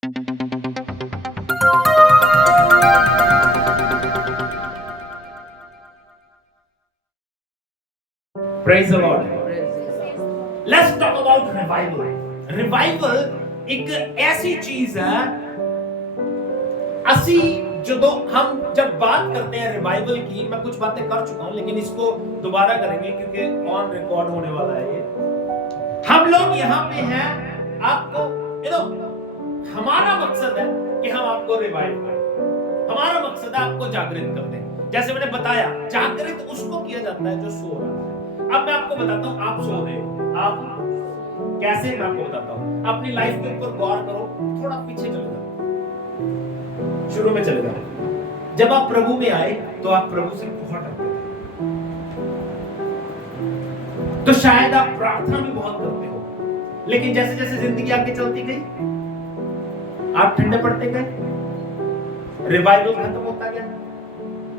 Praise the Lord. Let's talk about revival. Revival एक ऐसी चीज है, ਅਸੀਂ हम जब बात करते हैं रिवाइवल की, मैं कुछ बातें कर चुका हूं लेकिन इसको दोबारा करेंगे क्योंकि ऑन रिकॉर्ड होने वाला है ये। हम लोग यहाँ पे हैं आपको हमारा मकसद है कि हम आपको रिवाइव करें। हमारा मकसद है आपको जागृत करते हैं। जैसे मैंने बताया, जागृत उसको किया जाता है जो सो रहा है। अब मैं आपको बताता हूं, आप सो रहे हो, आप कैसे, मैं आपको बताता हूं। अपनी लाइफ के ऊपर गौर करो, थोड़ा पीछे चले जाओ, शुरू में चले जाओ। जब आप प्रभु में आए तो आप प्रभु से बहुत डरते थे, तो शायद आप प्रार्थना भी बहुत करते हो, लेकिन जैसे जैसे जिंदगी आगे चलती गई आप ठंडे पड़ते गए, रिवाइवल खत्म होता गया।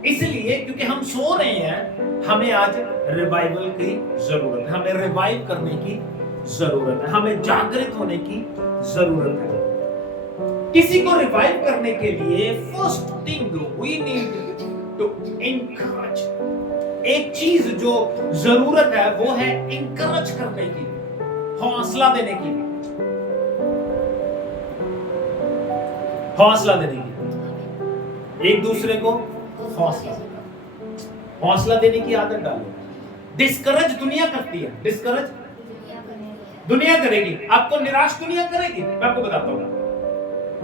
इसलिए क्योंकि हम सो रहे हैं, हमें आज रिवाइवल की जरूरत है, हमें रिवाइव करने की जरूरत है, हमें जागृत होने की जरूरत है। किसी को रिवाइव करने के लिए first thing we need to encourage. एक चीज जो जरूरत है वो है एनकरेज करने की, हौसला देने की, हौसला देने की, एक दूसरे को हौसला देने की आदत डालो। डिस्करेज दुनिया करती है, डिस्करेज दुनिया करेगी, आपको निराश दुनिया करेगी। मैं आपको बताता हूं,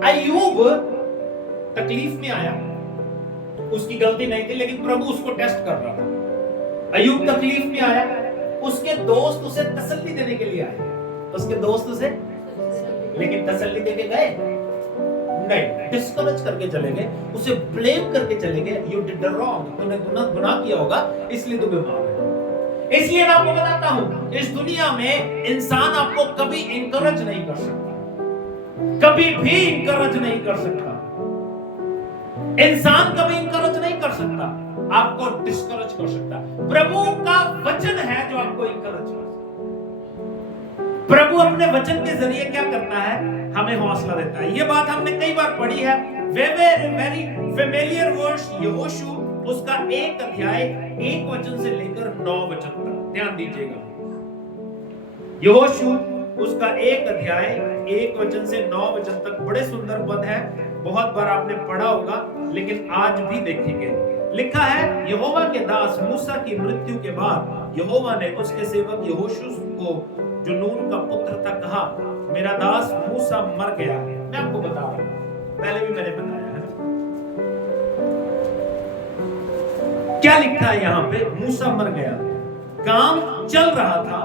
अय्यूब तकलीफ में आया, उसकी गलती नहीं थी लेकिन प्रभु उसको टेस्ट कर रहा था। अय्यूब तकलीफ में आया, उसके दोस्त उसे तसल्ली देने के लिए आए, उसके दोस्त उसे लेकिन तसल्ली देके गए नहीं, डिस्करेज करके चले गए, उसे ब्लेम करके चले गए। यू डिड रॉन्ग, तूने गुनाह किया होगा इसलिए तू बीमार है। इसलिए मैं आपको बताता हूं, इस दुनिया में इंसान आपको कभी एनकरेज नहीं कर सकता, कभी भी इनकरेज नहीं कर सकता। इंसान कभी इनकरेज नहीं कर सकता, आपको डिस्करेज कर सकता। प्रभु का वचन है जो आपको इनकरेज कर सकता। प्रभु अपने वचन के जरिए क्या करता है, हमें हौसला देता है। ये बात हमने कई बार पढ़ी है, वेरी फेमिलियर वर्स, यहोशू उसका 1 अध्याय 1 वचन से लेकर 9 वचन तक, ध्यान दीजिएगा। यहोशू उसका 1 अध्याय 1 वचन से 9 वचन तक, बड़े सुंदर पद है, बहुत बार आपने पढ़ा होगा लेकिन आज भी देखेंगे। लिखा है, यहोवा के दास मूसा की मृत्यु के बाद यहोवा ने उसके सेवक यहोशू को, जो नून का पुत्र था, कहा, मेरा दास मूसा मर गया है। मैं आपको बता रहा हूं, पहले भी मैंने बताया है। क्या लिखा है यहाँ पे, मूसा मर गया, काम चल रहा था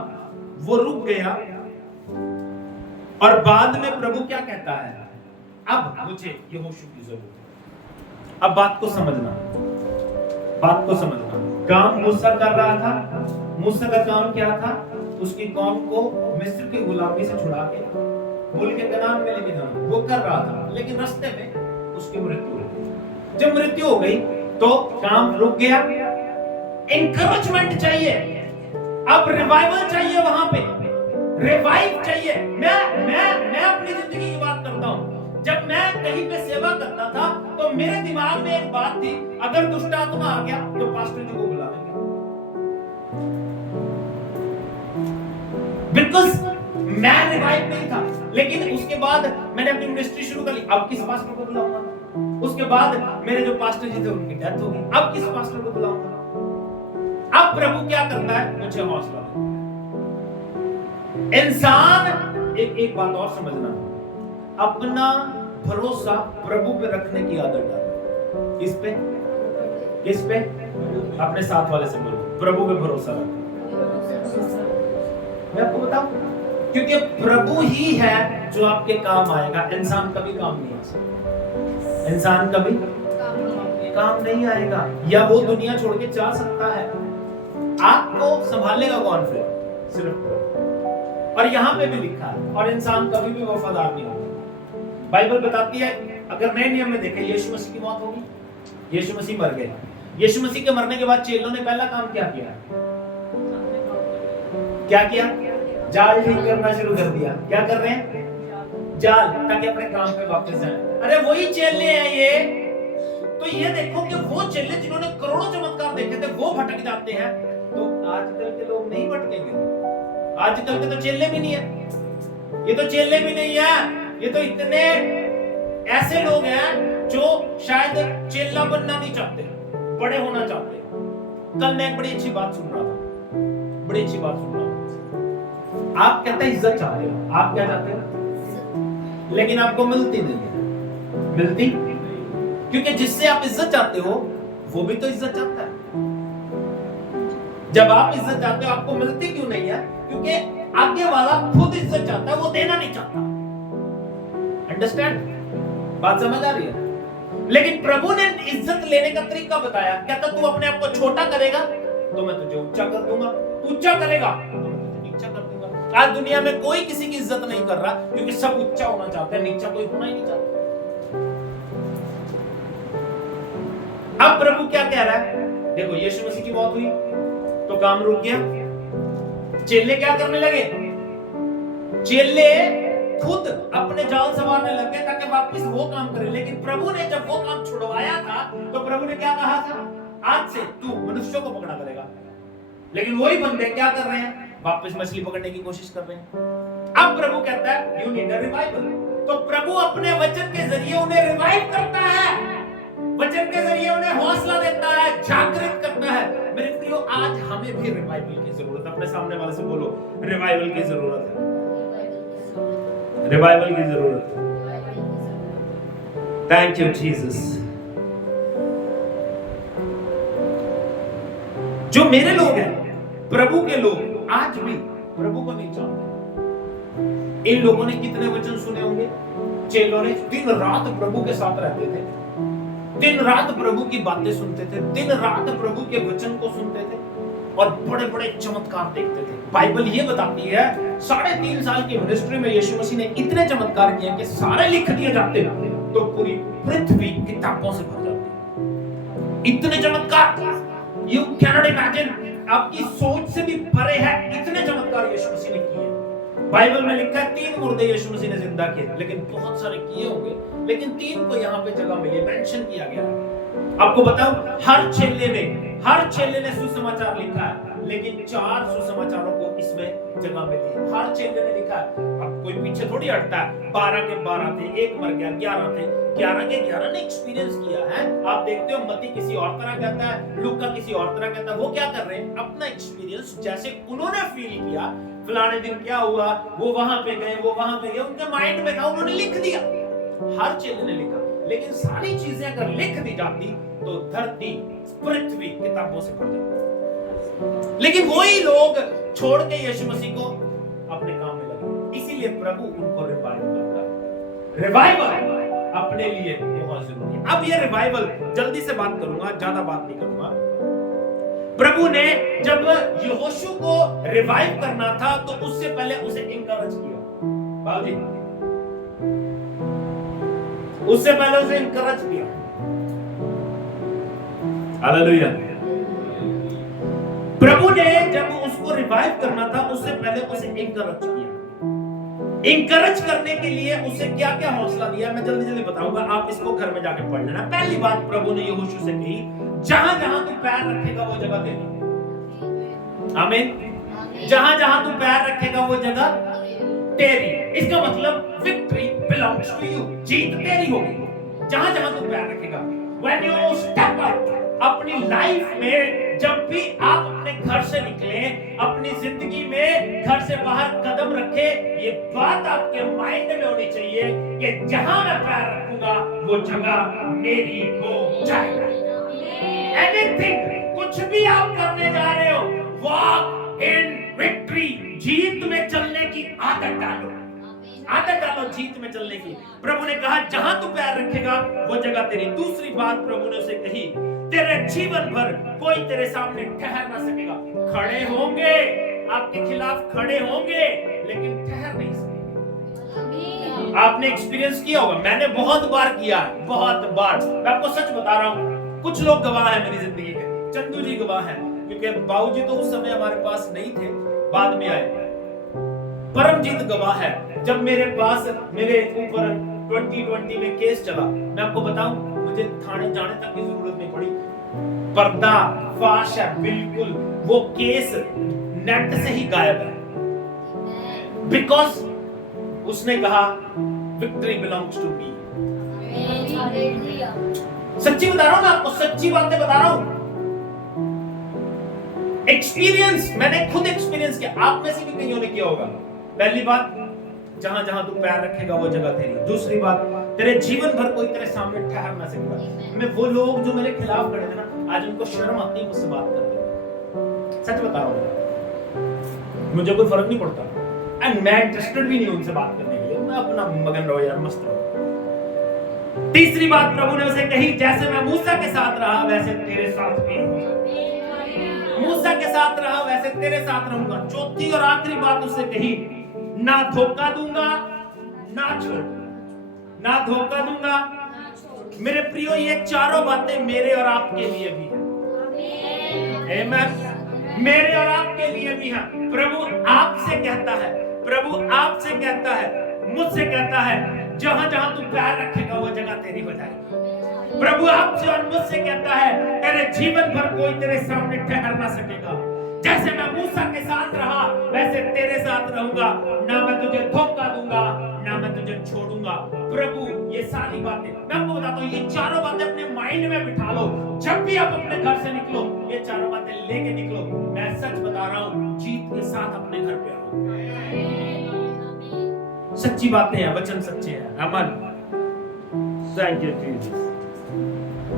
वो रुक गया, और बाद में प्रभु क्या कहता है, अब मुझे यहोशू की जरूरत है। अब बात को समझना, बात को समझना। काम मूसा कर रहा था, मूसा का काम क्या था, उसकी कौम को मिस्र की गुलामी से छुड़ा के मुल्क कनान में लेके जाना, वो कर रहा था, लेकिन रास्ते में उसकी मृत्यु हो गई। जब मृत्यु हो गई तो काम रुक गया। एनकरेजमेंट चाहिए, अब रिवाइवल चाहिए, वहां पे रिवाइव चाहिए। मैं अपनी जिंदगी की बात करता हूं, जब मैं कहीं पे सेवा करता था तो मेरे दिमाग में एक बात थी, अगर दुष्ट आत्मा आ गया तो पास्टर जी को बुला लेंगे, बिकॉज़ मैं रिवाइव नहीं था। लेकिन उसके बाद मैंने अपनी मिनिस्ट्री शुरू कर ली, अब किस पास्टर को बुलाऊंगा? उसके बाद मेरे जो पास्टर जी थे उनकी डेथ हो गई, अब किस पास्टर को बुलाऊंगा? अब प्रभु क्या करता है, मुझे हौसला देता है। इंसान एक बात और समझना, अपना भरोसा प्रभु पे रखने की आदत डालो। किस पे? किस पे? अपने साथ वाले से बोलो, प्रभु पे भरोसा रखो। मैं आपको बताऊं, क्योंकि प्रभु ही है जो आपके काम आएगा, इंसान कभी काम नहीं आ सकता, इंसान कभी काम नहीं आएगा, या वो दुनिया छोड़ के जा सकता है। आपको संभालेगा कौन फिर? सिर्फ। और यहाँ पे भी लिखा है, और इंसान कभी भी वफादार नहीं होगा। बाइबल बताती है, अगर नए नियम में देखें, यीशु मसीह की मौत होगी, यीशु मसीह मर गए। यीशु मसीह के मरने के बाद चेलों ने पहला काम क्या किया? क्या किया? जाल ठीक करना शुरू कर दिया। क्या कर रहे हैं? जाल, ताकि अपने काम पे वापस जाए। अरे वही चेले हैं ये, तो ये देखो कि वो चेले जिन्होंने करोड़ों चमत्कार देखे थे वो भटक जाते हैं, तो आजकल के लोग नहीं भटकेंगे। आजकल के तो चेले भी नहीं है, ये तो चेले भी नहीं है, ये तो इतने ऐसे लोग हैं जो शायद चेला बनना नहीं चाहते, बड़े होना चाहते हैं। कल मैं एक बड़ी अच्छी बात सुन रहा था, बड़ी अच्छी बात सुन रहा था। आप कहते हैं इज्जत चाहते हो, आप क्या चाहते हैं, लेकिन आपको मिलती नहीं है। मिलती क्योंकि जिससे आप इज्जत चाहते हो वो भी तो इज्जत चाहता है। जब आप इज्जत चाहते हो आपको मिलती क्यों नहीं है? क्योंकि आगे वाला खुद इज्जत चाहता है, वो देना नहीं चाहता। अंडरस्टैंड? बात समझ आ रही है? लेकिन प्रभु ने इज्जत लेने का तरीका बताया। कहता तू अपने आप को छोटा करेगा तो मैं तुझे ऊंचा कर दूंगा, ऊंचा करेगा तो मैं तुझे नीचा कर दूंगा। आज दुनिया में कोई किसी की इज्जत नहीं कर रहा, क्योंकि सब ऊंचा होना चाहते हैं, नीचा कोई होना ही नहीं चाहता। अब प्रभु क्या कह रहा है? देखो, यीशु मसीह की मौत हुई तो काम रुक गया। चेले क्या करने लगे? चेले खुद अपने जाल संवारने लग गए ताकि वापस वो काम करे। लेकिन प्रभु ने जब वो काम छुड़वाया था तो प्रभु ने क्या कहा था? आज से तू मनुष्यों को पकड़ा करेगा। लेकिन वही बंदे क्या कर रहे हैं? वापस मछली पकड़ने की कोशिश कर रहे हैं। अब प्रभु कहता है यू नीड अ रिवाइवल। तो प्रभु अपने वचन के जरिए उन्हें रिवाइव करता है, वचन के जरिए उन्हें हौसला देता है, जागृत करता है। मेरे प्रियो, आज हमें भी रिवाइवल की जरूरत है। अपने सामने वाले से बोलो, रिवाइवल की जरूरत है, रिवाइवल की जरूरत है। Thank you Jesus. जो मेरे लोग हैं, प्रभु के लोग, आज भी प्रभु को नहीं जानते। इन लोगों ने कितने वचन सुने होंगे? चेलों ने दिन रात प्रभु के साथ रहते थे, दिन रात प्रभु की बातें सुनते थे, दिन रात प्रभु के वचन को सुनते थे और बड़े बड़े चमत्कार देखते थे। बाइबल ये बताती है 3.5 साल की मिनिस्ट्री में यीशु मसीह ने इतने चमत्कार किए कि सारे लिख दिए जाते तो पूरी पृथ्वी किताबों से भर जाती। इतने चमत्कार, यू कैन नॉट इमेजिन, आपकी सोच से भी परे है। इतने चमत्कार यीशु मसीह ने किए। बाइबल में लिखा है 3 मुर्दे यीशु मसीह ने जिंदा किए, लेकिन बहुत सारे किए होंगे, लेकिन 3 को यहाँ पे जगह मिली, मेंशन किया गया है। आपको बताऊं, हर चेले ने सुसमाचार लिखा है, लेकिन 4 सुसमाचारों को इसमें जगह मिली है। हर चेले ने लिखा है। अब कोई पीछे थोड़ी हटता है। 12 के 12 थे, एक मर गया, 11 थे, 11 के 11 ने एक्सपीरियंस किया है। आप देखते हो मत्ती किसी और तरह कहता है, लूका किसी और तरह कहता है। वो क्या कर रहे हैं? अपना एक्सपीरियंस जैसे उन्होंने फील किया, फलाने दिन क्या हुआ, वो वहां पे गए, वो वहां पे गए, उनके माइंड में था, उन्होंने लिख दिया। हर चेले ने लिखा, लेकिन सारी चीजें अगर लिख दी जाती तो धरती, पृथ्वी किताबों से भर जाती। लेकिन वही लोग छोड़ के यीशु मसीह को अपने काम में लगे। इसीलिए प्रभु उनको रिवाइव करता है। रिवाइवल अपने लिए बहुत जरूरी है। अब ये रिवाइवल, जल्दी से बात करूंगा, ज्यादा बात नहीं करूंगा। प्रभु ने जब यहोशू को रिवाइव करना था तो उससे पहले उसे इंकरेज किया। बाबूजी, उससे पहले उसे इंकरेज किया। हालेलुया। प्रभु ने जब उसको रिवाइव करना था उससे पहले उसे इंकरेज किया। इंकरेज करने के लिए उसे क्या क्या हौसला दिया, मैं जल्दी जल्दी बताऊंगा, आप इसको घर में जाके पढ़ लेना। पहली बात प्रभु ने यहोशू से कही, जहां जहां तू पैर रखेगा वो जगह तेरी। आमीन। जहां जहां तू पैर रखेगा वो जगह तेरी। इसका मतलब विक्ट्री बिलोंग्स टू यू, जीत तेरी होगी जहां जहां तू पैर रखेगा। व्हेन यू स्टेप आउट अपनी लाइफ में, जब भी आप अपने घर से निकले, अपनी जिंदगी में घर से बाहर कदम रखे, ये बात आपके माइंड में होनी चाहिए कि जहां मैं पैर रखूंगा वो जगह मेरी हो जाएगा। एनीथिंग, कुछ भी आप करने जा रहे हो, वॉक इन विक्ट्री, जीत में चलने की आदत डालो, आदत डालो जीत में चलने की। प्रभु ने कहा जहां तू पैर रखेगा वो जगह तेरी। दूसरी बात प्रभु ने उसे कही, तेरे जीवन भर कोई तेरे सामने ठहर ना सकेगा। खड़े होंगे, आपके खिलाफ खड़े होंगे, लेकिन ठहर नहीं सकेंगे। आपने एक्सपीरियंस किया होगा, मैंने बहुत बार किया, बहुत बार। मैं आपको सच बता रहा हूं, कुछ लोग गवाह हैं मेरी जिंदगी के। चंदू जी गवाह हैं, क्योंकि बाबूजी तो उस समय हमारे पास नहीं थे, बाद में आए। परमजीत गवाह है। जब मेरे पास मेरे ऊपर 2020 में केस चला, मैं आपको बताऊं, मुझे थाने जाने तक की जरूरत नहीं पड़ी। पर्दा फाश है बिल्कुल, वो केस नेट से ही गायब है, बिकॉज उसने कहा विक्ट्री बिलोंग्स टू मी। सच्ची बता रहा हूं, मैं आपको सच्ची बातें बता रहा हूं। एक्सपीरियंस, मैंने खुद एक्सपीरियंस किया, आप में से भी कईयों ने किया होगा। पहली बात, जहां जहां तू पैर रखेगा वो जगह तेरी। दूसरी बात, तेरे जीवन भर कोई तेरे सामने ठहर ना सकेगा। मैं वो लोग जो मेरे खिलाफ खड़े थे ना, आज उनको शर्म आती है मुझसे बात करने। सच बता रहा हूं, मुझे कोई फर्क नहीं पड़ता, एंड मैं इंटरेस्टेड भी नहीं उनसे बात करने के लिए। मैं अपना मगन रहो यार, मस्त रहो। तीसरी बात प्रभु ने उसे कही, जैसे मैं मूसा के साथ रहा वैसे तेरे साथ भी रहूंगा। मूसा के साथ रहा वैसे तेरे साथ रहूंगा। चौथी और आखिरी बात उससे कही, ना धोखा दूंगा ना छोड़, ना धोखा दूंगा। मेरे प्रियो, ये चारों बातें मेरे और आपके लिए भी है। आमीन। मेरे और आपके लिए भी है। प्रभु आपसे कहता है, प्रभु आपसे कहता है, मुझसे कहता है, जहां जहां तू पैर रखेगा वो जगह तेरी हो जाएगी। प्रभु आपसे और मुझसे कहता है, तेरे जीवन भर कोई तेरे सामने ठहर ना सकेगा। जैसे मैं मूसा के साथ रहा वैसे तेरे साथ रहूंगा, ना मैं तुझे धोखा दूंगा ना मैं तुझे छोड़ूंगा। प्रभु ये सारी बातें, मैं आपको बताता हूँ, ये चारों बातें अपने माइंड में बिठा लो। जब भी आप अपने घर से निकलो, ये चारों बातें लेके निकलो। मैं सच बता रहा हूँ, जीत के साथ अपने घर पे आओ। सच्ची बातें हैं, वचन सच्चे हैं। Amen, thank you Jesus.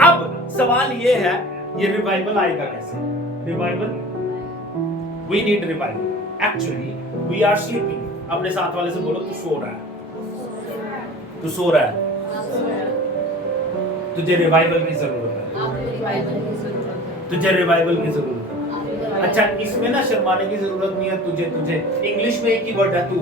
अब सवाल ये है, ये रिवाइवल आएगा कैसे? Revival, we need revival. Actually we are sleeping. अपने साथ वाले से बोलो, तू सो रहा है, तू सो रहा है, तुझे रिवाइवल की जरूरत है, तुझे रिवाइवल की जरूरत है। अच्छा, इसमें ना शर्माने की जरूरत नहीं है। तुझे तुझे इंग्लिश में एक ही वर्ड है, तू।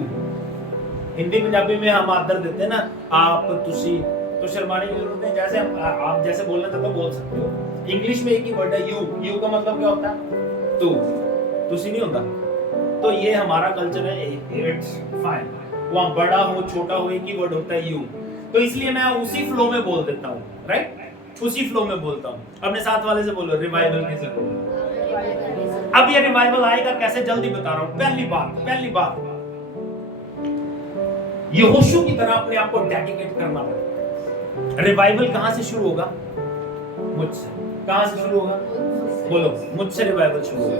हिंदी पंजाबी में हम आदर देते हैं ना, आप, तुसी, तो शर्माने की जरूरत नहीं। जैसे आप जैसे बोलना चाहते हो बोल सकते हो। इंग्लिश में एक ही वर्ड है, यू। यू का मतलब क्या होता है? तू, तुसी नहीं होता। तो ये हमारा कल्चर है, इट्स फाइन। वहां बड़ा हो छोटा हो एक ही वर्ड होता है, यू। तो इसलिए मैं उसी फ्लो में बोल देता हूँ, राइट? उसी फ्लो में बोलता हूँ। अपने साथ वाले से बोलो, रिवाइवल की जरूरत। अब ये रिवाइवल आएगा कैसे, जल्दी बता रहा हूँ। पहली बात, यहोशू की तरह अपने आप को डेडिकेट करना पड़ेगा। रिवाइवल कहां से शुरू होगा? मुझसे। कहां से शुरू होगा? बोलो, मुझसे रिवाइवल शुरू होगा।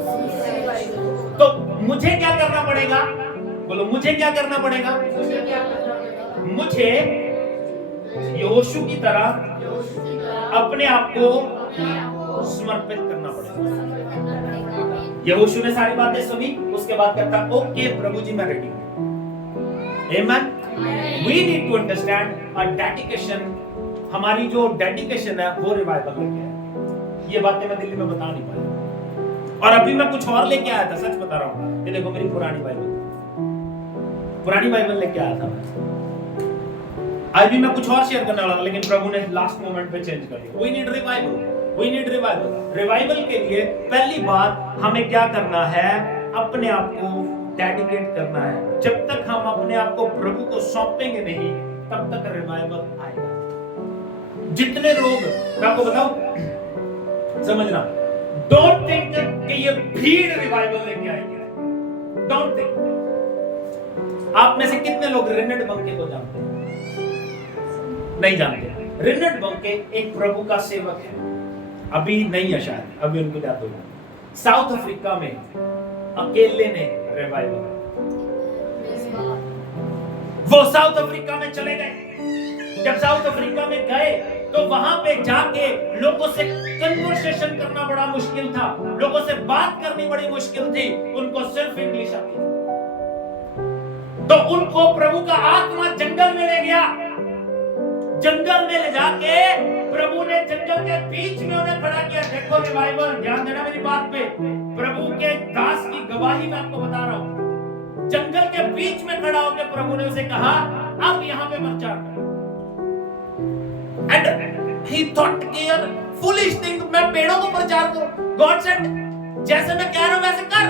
तो मुझे क्या करना पड़ेगा? बोलो, मुझे क्या करना पड़ेगा? मुझे यहोशू की तरह अपने आप को समर्पित करना पड़ेगा। यहोशू ने सारी बातें सुनी, उसके बाद कहता, ओके प्रभु जी, मैं रेडी हूं। Amen. We need to understand our dedication. हमारी जो डेडिकेशन है वो रिवाइवल लेके आया। ये बातें मैं दिल्ली में बता नहीं पाया, और अभी मैं कुछ और लेके आया था। सच बता रहा हूँ, ये देखो मेरी पुरानी बाइबल लेके आया था। आज भी मैं कुछ और शेयर करने वाला था, लेकिन प्रभु ने लास्ट मोमेंट पे चेंज कर दिया। We need revival. रिवाइवल के लिए पहली बात हमें क्या करना है? अपने आप को डेडिकेट करना है। जब तक हम अपने आप को प्रभु को सौंपेंगे नहीं, तब तक रिवाइवल आएगा। जितने लोग, मैं आपको बताऊं, समझना, डोंट थिंक कि ये भीड़ रिवाइवल लेके आएगी। Don't think. आप में से कितने लोग रिनड बंके को जानते हैं? नहीं जानते। रिनड बंके एक प्रभु का सेवक है, अभी नहीं है शायद, अभी उनको याद होगा। साउथ अफ्रीका में अकेले ने रिवाइवल, वो साउथ अफ्रीका में चले गए। जब साउथ अफ्रीका में गए तो वहां पे जाके लोगों से कन्वर्सेशन करना बड़ा मुश्किल था, लोगों से बात करनी बड़ी मुश्किल थी, उनको सिर्फ इंग्लिश आती थी। तो उनको प्रभु का आत्मा जंगल में ले गया। जंगल में ले जाके प्रभु ने जंगल के बीच में उन्हें खड़ा किया। देखो रिवाइवल, ध्यान देना मेरी बात पे। प्रभु के दास की गवाही मैं आपको बता रहा हूं। जंगल के बीच में खड़ा होकर प्रभु ने उसे कहा, अब यहां पे प्रचार कर। एंड ही थॉट कि यार फुलिश थिंग, मैं पेड़ों को प्रचार करूं। गॉड सेड, जैसे मैं कह रहा हूं वैसे कर।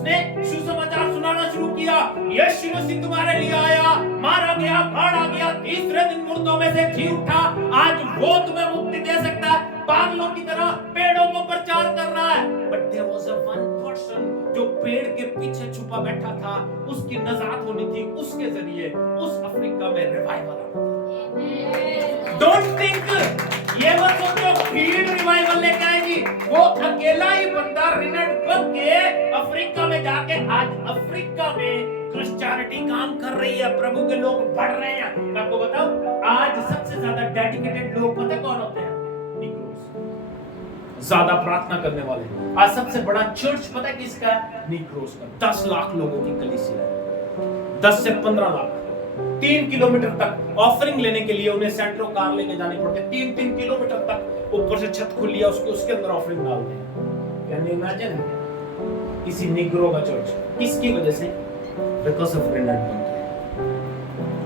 उसने सुसमाचार सुनाना शुरू किया, यीशु मसीह तुम्हारे लिए आया, मारा गया, गाड़ा गया, तीसरे दिन मुर्दों में से जी उठा, आज वो तुम्हें मुक्ति दे सकता है। पागलों की तरह पेड़ों को प्रचार कर रहा है। But there was a one person जो पेड़ के पीछे छुपा बैठा था, उसकी नजात होनी थी, उसके जरिए उस अफ्रीका में रिवाइवल आना था। डोंट थिंक, ये मत सोचो भीड़ रिवाइवल लेके आएगी। वो अकेला ही बंदा रिनेट बन के अफ्रीका में जाके आज अफ्रीका में क्रिश्चियनिटी काम कर रही है, प्रभु के लोग बढ़ रहे हैं। मैं आपको बताऊं, आज सबसे ज्यादा डेडिकेटेड लोग पता है कौन होते हैं? नीग्रोस। ज्यादा प्रार्थना करने वाले। आज सबसे बड़ा चर्च पता है किसका है? नीग्रोस का। 10 लाख लोगों की कलीसिया है, 10 से 15 लाख। 3 किलोमीटर तक ऑफरिंग लेने के लिए उन्हें सेंट्रो कार लेके जानी पड़ती है। 3-3 किलोमीटर तक ऊपर से छत खुली है, उसके अंदर ऑफरिंग डालते हैं। Can you imagine? किसी निग्रो का चर्च, किसकी वजह से? बिकॉज़ ऑफ रिनेट बंक,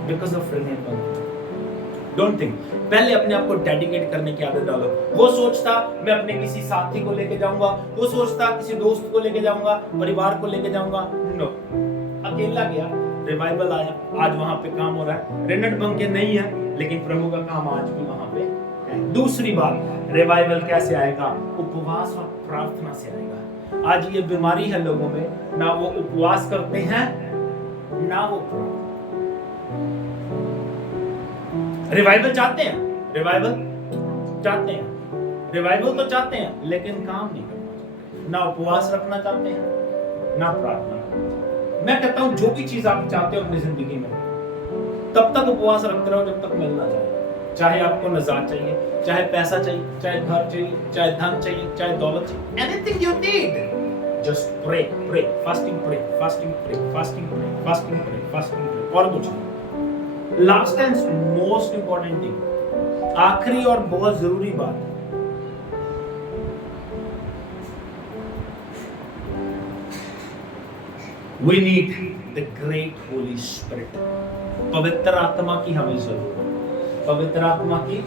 बिकॉज़ ऑफ रिनेट बंक। डोंट थिंक, पहले अपने आप को डेडिकेट करने की आदत डालो। वो सोचता मैं अपने किसी साथी को लेके जाऊंगा, वो सोचता किसी दोस्त को लेके जाऊंगा, परिवार को लेके जाऊंगा। नो, अकेला गया, रिवाइवल आया, आज वहां पे काम हो रहा है। रिनेट बंके नहीं है, लेकिन प्रभु का काम आज भी वहां पे है। दूसरी बात, रिवाइवल कैसे आएगा? उपवास और प्रार्थना से आएगा। आज ये बीमारी है लोगों में, ना वो उपवास करते हैं ना वो प्रार्थना। रिवाइवल चाहते हैं, रिवाइवल चाहते हैं, रिवाइवल तो चाहते हैं, लेकिन काम नहीं करना, ना उपवास रखना चाहते हैं ना प्रार्थना। मैं कहता हूं जो भी चीज आप चाहते हो अपनी जिंदगी में, तब तक उपवास रखते रहो जब तक मिलना चाहिए। चाहे आपको नजात चाहिए, चाहे पैसा चाहिए, चाहे घर चाहिए, चाहे धन चाहिए, चाहे दौलत चाहिए, anything you need, just pray, pray, fasting pray, fasting pray, fasting pray, fasting pray, fasting pray, और कुछ नहीं। Last and most important thing, आखिरी और बहुत जरूरी बात, we need the great Holy Spirit. पवित्र आत्मा की हमें जरूरत है, पवित्र आत्मा की।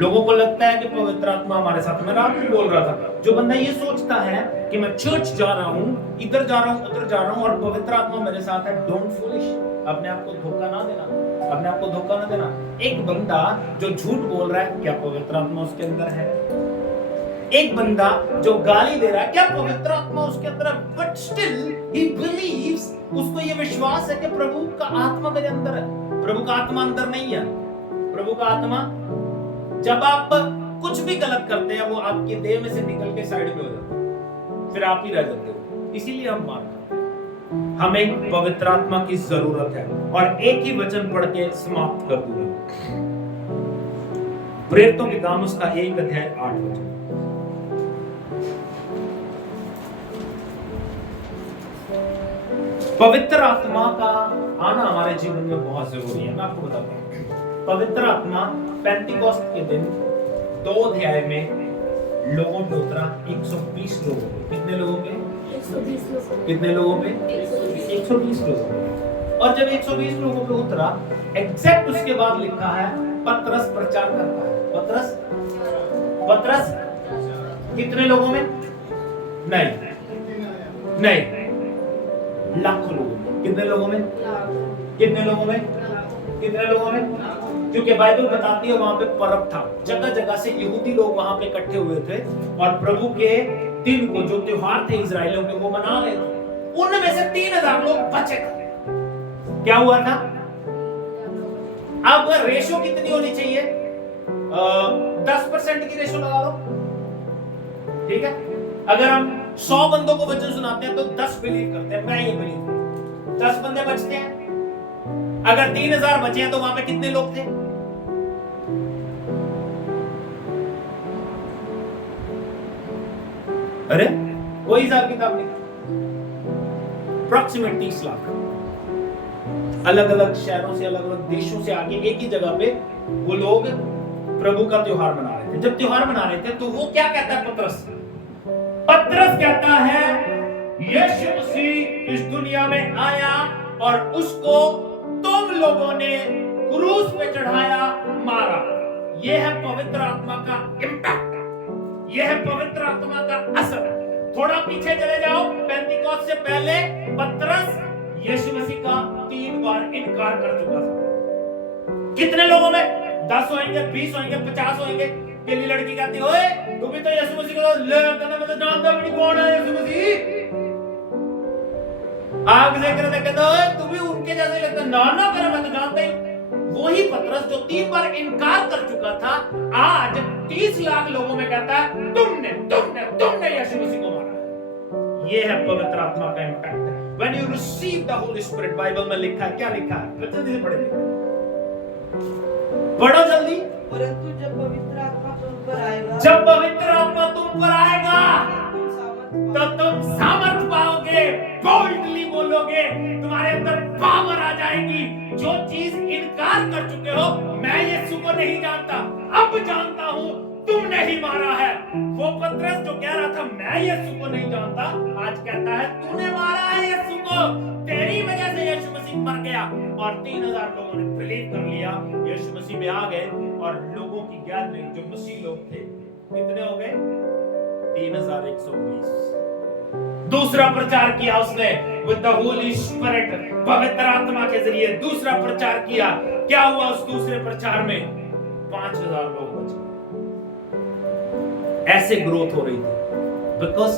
लोगों को लगता है कि पवित्र आत्मा हमारे साथ। मैं रात में बोल रहा था, जो बंदा ये सोचता है कि मैं चर्च जा रहा हूँ, इधर जा रहा हूँ, उधर जा रहा हूँ और पवित्र आत्मा मेरे साथ है, डोंट फूलिश। अपने आप को धोखा ना देना, अपने आप को धोखा ना देना। एक बंदा जो झूठ बोल रहा है, क्या पवित्र आत्मा उसके अंदर है? एक बंदा जो गाली दे रहा है, क्या पवित्र आत्मा उसके अंदर है? बट स्टिल ही बिलीव्स, उसको ये विश्वास है कि प्रभु का आत्मा मेरे अंदर है। प्रभु का आत्मा अंदर नहीं है। प्रभु का आत्मा, जब आप कुछ भी गलत करते हैं, वो आपके देह में से निकल के साइड में हो जाता है, फिर आप ही रह जाते हो। इसीलिए हम मान करते हैं, हमें पवित्र आत्मा की जरूरत है। और एक ही वचन पढ़ के समाप्त कर दूंगा, प्रेरितों के काम उसका 1 अध्याय 8 वचन। पवित्र आत्मा का आना हमारे जीवन में बहुत जरूरी है। मैं आपको बताता हूं, पवित्र आत्मा पेंटिकोस्ट के दिन 2 अध्याय में लोगों पे उतरा। 120 लोगों पे। कितने लोगों पे? 120 लोगों। कितने लोगों पे? 120 लोगों पे। और जब 120 लोगों पे उतरा, एग्जैक्ट उसके बाद लिखा है पतरस प्रचार करता है। पतरस कितने लोगों में? नहीं, लाखों लोगों में। कितने लोगों में? कितने लोगों में? कितने लोगों में? क्योंकि बाइबल बताती है वहां पे पर्व था, जगह जगह से यहूदी लोग वहां पे इकट्ठे हुए थे और प्रभु के दिन को, जो त्योहार थे इजराइलियों के, वो मना रहे थे। उनमें से 3000 लोग बचे थे। क्या हुआ था? अब रेशो कितनी होनी चाहिए? 10% की रेशो लगा लो, ठीक है? अगर हम 100 बंदों को वचन सुनाते हैं तो 10 बिलीव करते हैं। मैं ये बिलीव, 10 बंदे बचते हैं। अगर 3000 बचे हैं तो वहां पे कितने लोग थे? अरे कोई हिसाब किताब नहीं। अप्रॉक्सीमेट 30 लाख। अलग अलग शहरों से, अलग अलग देशों से आके एक ही जगह पे वो लोग प्रभु का त्योहार मना रहे थे। जब त्योहार मना रहे थे तो वो क्या कहता है? पतरस कहता है यीशु मसीह इस दुनिया में आया और उसको तुम लोगों ने क्रूस पे चढ़ाया, मारा। यह है पवित्र आत्मा का इम्पैक्ट, यह है पवित्र आत्मा का असर। थोड़ा पीछे चले जाओ, पेंतिकोस्त से पहले पतरस यीशु मसीह का 3 बार इनकार कर चुका था। कितने लोगों में? 10 होंगे, 20 होंगे, 50 होंगे। पहली लड़की कहती, ओए तू भी तो यीशु मसीह को ले कहना, मैं तो जानता भी नहीं कौन है यीशु मसीह। आग से कहता, ओए तू भी उनके जैसे लगता, ना ना कर, मैं तो जानता ही। वही पतरस जो 3 बार इनकार कर चुका था, आज 30 लाख लोगों में कहता है तुमने तुमने तुमने यीशु मसीह को मारा। ये है पवित्र आत्मा का impact. When you receive the Holy Spirit, Bible में लिखा है, क्या लिखा है? जल्दी से पढ़ेंगे, पढ़ो जल्दी। परंतु जब पवित्र आत्मा तुम पर आएगा, जब पवित्र आत्मा तुम पर आएगा तो तुम सामर्थ पाओगे, बोल्डली बोलोगे, तुम्हारे अंदर पावर आ जाएगी। जो चीज इनकार कर चुके हो, मैं यीशु को नहीं जानता, अब जानता हूं तुमने ही मारा है। वो पतरस जो कह रहा था मैं यीशु को नहीं जानता, आज कहता है तूने मारा है यीशु को, तेरी वजह से यीशु मसीह मर गया। और 3000 लोगों ने बिलीव कर लिया, यीशु मसीह में आ गए। और लोगों की गैदरिंग जो मसीह लोग थे कितने हो गए? 3120। दूसरा प्रचार किया उसने विद द होली स्पिरिट, पवित्र आत्मा के जरिए दूसरा प्रचार किया। क्या हुआ उस दूसरे प्रचार में? 5000 लोग बचे। ऐसे ग्रोथ हो रही थी बिकॉज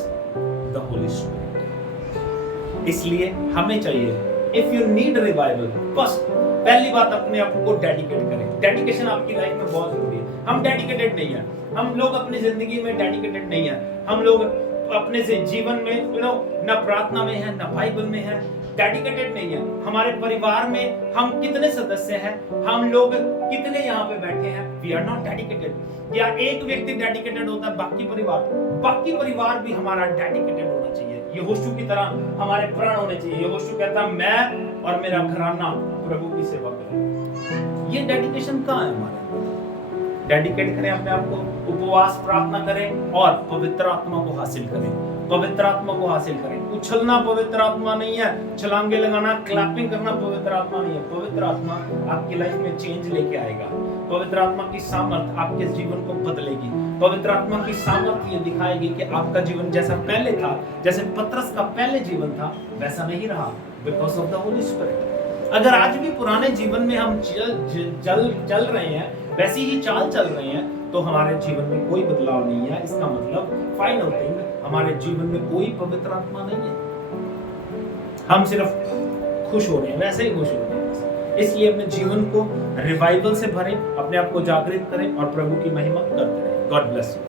द होली स्पिरिट। इसलिए हमें चाहिए, इफ यू नीड रिवाइवल, बस पहली बात अपने आप को डेडिकेट करें। डेडिकेशन आपकी लाइफ में बहुत जरूरी है। हम डेडिकेटेड नहीं है, हम लोग अपनी जिंदगी में डेडिकेटेड नहीं है। हम लोग अपने से जीवन में न प्रार्थना में है, न बाइबल में है, डेडिकेटेड नहीं है। हमारे परिवार में हम कितने सदस्य हैं, हम लोग कितने यहाँ पे बैठे हैं, वी आर नॉट डेडिकेटेड। या एक व्यक्ति डेडिकेटेड होता है, बाकी परिवार भी हमारा डेडिकेटेड होना चाहिए। यहोशू की तरह हमारे प्राण होने चाहिए। यहोशू कहता है मैं और मेरा घराना प्रभु की सेवा करें। ये डेडिकेशन कहाँ है हमारा? डेडिकेट करें अपने आप को, उपवास प्रार्थना करें और पवित्र आत्मा को हासिल करें। पवित्र आत्मा को हासिल करें। उछलना पवित्र आत्मा नहीं है, छलांगे लगाना, क्लैपिंग करना पवित्र आत्मा नहीं है। पवित्र आत्मा आपकी लाइफ में चेंज लेके आएगा। पवित्र आत्मा की सामर्थ आपके जीवन को बदलेगी। पवित्र आत्मा की सामर्थ ये दिखाएगी कि आपका जीवन जैसा पहले था, जैसे पतरस का पहले जीवन था, वैसा नहीं रहा because of the Holi spirit. अगर आज भी पुराने जीवन में हम चल रहे हैं, वैसी ही चाल चल रहे हैं, तो हमारे जीवन में कोई बदलाव नहीं है। इसका मतलब फाइनल थिंग, हमारे जीवन में कोई पवित्र आत्मा नहीं है। हम सिर्फ खुश हो रहे हैं, वैसे ही खुश हो रहे हैं। इसलिए अपने जीवन को रिवाइवल से भरें, अपने आप को जागृत करें और प्रभु की महिमा करते रहें। God bless you.